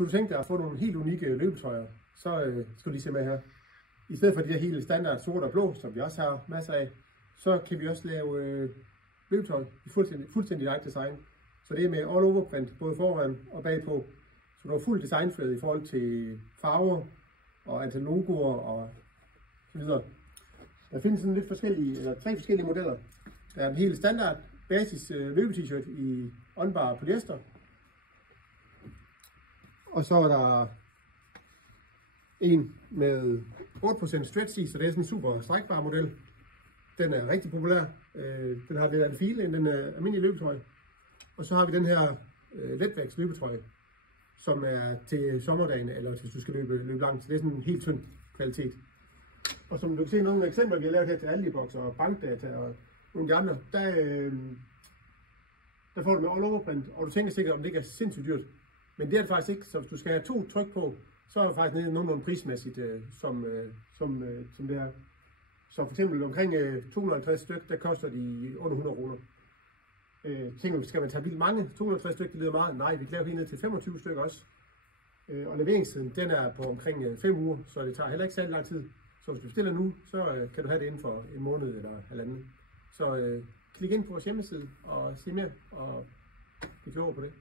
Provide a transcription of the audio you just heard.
kunne du tænke dig at få nogle helt unikke løbetrøjer, så skal du lige se med her. I stedet for de der helt standard sorte og blå, som vi også har masser af, så kan vi også lave løbetøj i fuldstændig light design. Så det er med all over print, både foran og bagpå. Så du har fuld designfrihed i forhold til farver og antal logoer og så videre. Der findes sådan lidt tre forskellige modeller. Der er en helt standard basis løbe-t-shirt i åndbar polyester. Og så er der en med 8% stretch i, så det er sådan en super strækbar model. Den er rigtig populær. Den har lidt af en file end den almindelige løbetrøje. Og så har vi den her letvægts løbetrøje, som er til sommerdagen, eller hvis du skal løbe langt. Så det er sådan en helt tynd kvalitet. Og som du kan se nogle eksempler, vi har lavet her til Aldibox og Bankdata og nogle af de andre, der får du med all over print, og du tænker sikkert, om det ikke er sindssygt dyrt. Men det er det faktisk ikke, så hvis du skal have 2 tryk på, så er det faktisk nogenlunde prismæssigt, som det er. Så for eksempel omkring 250 stykker, der koster de under 100 kroner. Tænker du, skal man tage vildt mange? 250 stykker, det lyder meget. Nej, vi kan lave helt ned til 25 stykker også. Og leveringstiden, den er på omkring 5 uger, så det tager heller ikke særlig lang tid. Så hvis du bestiller nu, så kan du have det inden for en måned eller halvanden. Så klik ind på vores hjemmeside og se mere, og vi klogere på det.